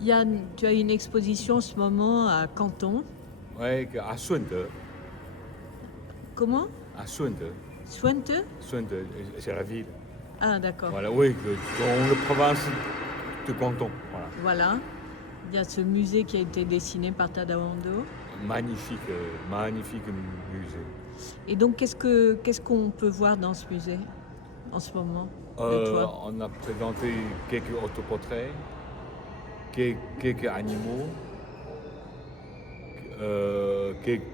Yann, tu as une exposition en ce moment à Canton. Ouais, à Sunde, Comment? à Sunde, Swente? Sunde, c'est la ville. Ah, d'accord. Voilà, oui, dans la province de Canton. Voilà. Voilà. Il y a ce musée qui a été dessiné par Tadawando. Magnifique, magnifique musée. Et donc, qu'est-ce qu'on peut voir dans ce musée en ce moment de toi? On a présenté quelques autoportraits, quelques animaux,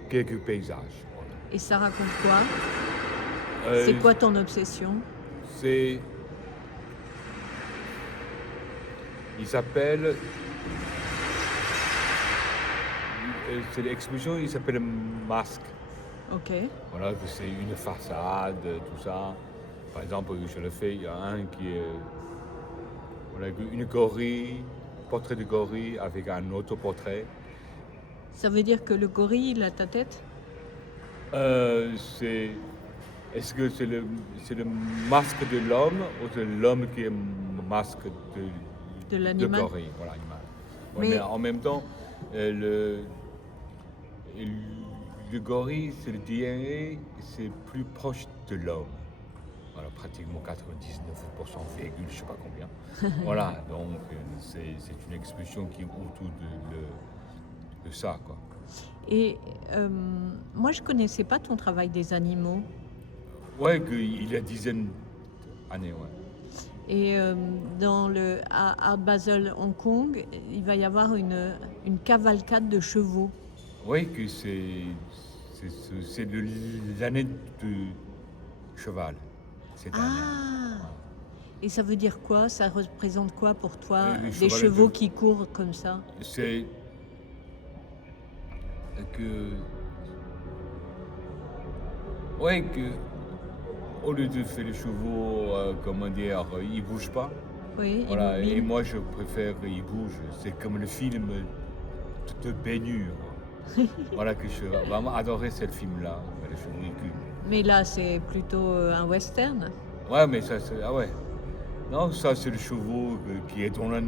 quelques paysages. Voilà. Et ça raconte quoi? Euh, C'est quoi ton obsession? c'est, il s'appelle, c'est l'exposition, il s'appelle Masque. Ok. Voilà, que c'est une façade, tout ça. Par exemple, je le fais, il y a un qui est voilà, une gorille, portrait de gorille avec un autoportrait. Ça veut dire que le gorille, il a ta tête? C'est, est-ce que c'est le masque de l'homme ou c'est l'homme qui est masque De de l'animal? gorille, voilà, animal. Mais- Mais en même temps, le gorille, c'est le DNA, c'est plus proche de l'homme. Voilà, pratiquement 99%, je sais pas combien. Voilà, donc c'est une expression qui est autour de ça, quoi. Et moi, je connaissais pas ton travail des animaux. Ouais, il y a dizaines d'années, ouais. Et à Art Basel Hong Kong, il va y avoir une cavalcade de chevaux. Oui, que c'est l'année du cheval, cette année. Ah! Et ça veut dire quoi? Ça représente quoi pour toi? Les Des chevaux chevaux de- qui courent comme ça? C'est que, ouais, que au lieu de faire les chevaux, comment dire, ils bougent pas. Oui, Voilà, et immobile. moi je préfère qu'ils bougent. C'est comme le film de Ben-Hur. Voilà que je vraiment adoré ce film-là, les chevaux qui courent. Mais là, c'est plutôt un western. Ouais, mais ça c'est ah ouais. Non, ça c'est le chevaux qui est dans la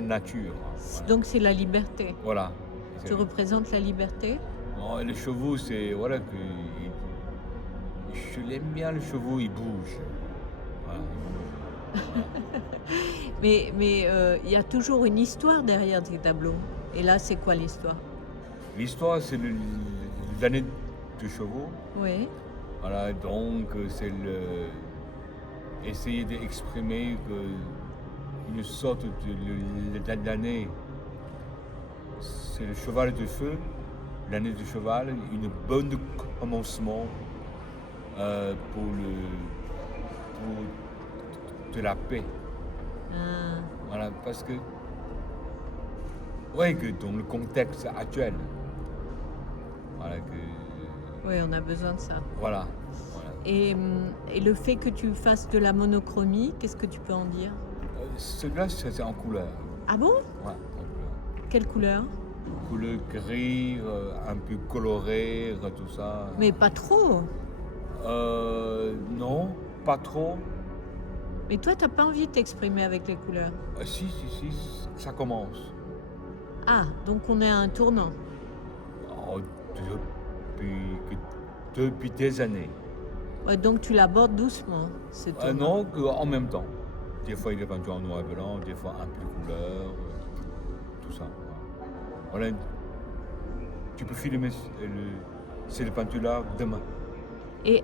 nature. Voilà. Donc c'est la liberté. Voilà. Tu représentes la liberté? Non, les chevaux, c'est voilà que je l'aime bien. Le chevaux, il bouge. Voilà. Mais il y a toujours une histoire derrière tes tableaux. Et là, c'est quoi l'histoire? L'histoire, c'est l'année du chevaux. Oui. Voilà, donc c'est essayer d'exprimer une sorte de l'année. C'est le cheval de feu, l'année du cheval, une bonne commencement pour de la paix. Ah, Voilà, parce que ouais, que dans le contexte actuel, voilà que oui, on a besoin de ça. voilà. Voilà. Et le fait que tu fasses de la monochromie, qu'est-ce que tu peux en dire? Celui-là, c'est en couleur. Ah bon? Ouais, en couleur. Quelle couleur? Couleur gris, un peu coloré, tout ça. Mais pas trop. Non, pas trop. Mais toi, t'as pas envie de t'exprimer avec les couleurs. Si, ça commence. Ah, donc on est à un tournant. Oh, depuis des années. Ouais, donc tu l'abordes doucement, ce tournant. Non, en même temps. Des fois, il est peinture en noir et blanc, des fois un peu couleur, tout ça. Voilà. Tu peux filmer cette peinture-là demain. Et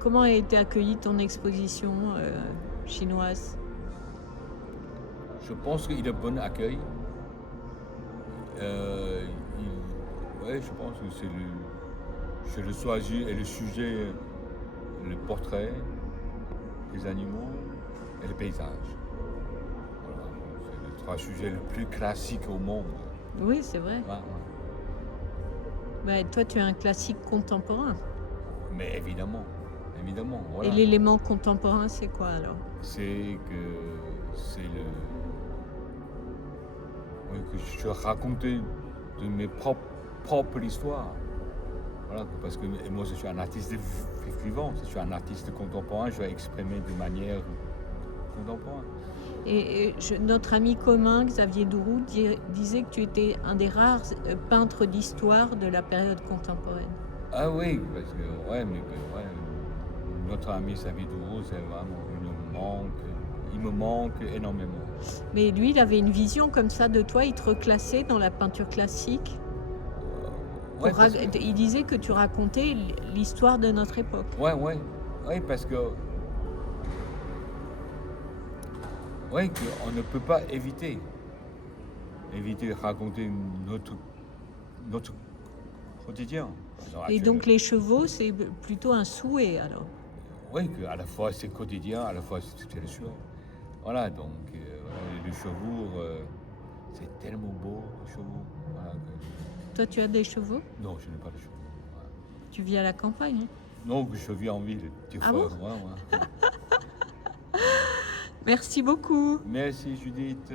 comment a été accueillie ton exposition chinoise? Je pense qu'il a bon accueil. Ouais, je pense que je le choisis et le sujet, le portrait, les animaux et le paysage. Voilà, c'est les trois sujets les plus classiques au monde. Oui, c'est vrai. Ouais, ouais. Ouais, toi, tu es un classique contemporain. Mais évidemment, voilà. Et l'élément contemporain, c'est quoi alors? C'est oui, que je racontais de mes propres histoires. Voilà, parce que moi je suis un artiste vivant, je suis un artiste contemporain, je vais exprimer de manière contemporain. Et notre ami commun, Xavier Dourou, disait que tu étais un des rares peintres d'histoire de la période contemporaine. Ah oui, parce que notre ami Xavier Dourou, c'est vraiment, il me manque énormément. Mais lui, il avait une vision comme ça de toi, il te reclassait dans la peinture classique. Ouais, parce que, Il disait que tu racontais l'histoire de notre époque. ouais, parce que qu'on ne peut pas éviter de raconter notre quotidien. Et donc les chevaux, c'est plutôt un souhait alors. Oui, qu'à la fois c'est quotidien, à la fois c'est le choix. Voilà, donc le chevaux, c'est tellement beau, le chevaux. Voilà, Toi, tu as des chevaux? non, je n'ai pas de chevaux. Voilà. Tu vis à la campagne? Non, je vis en ville. Ah bon? Ouais. Merci beaucoup. Merci Judith.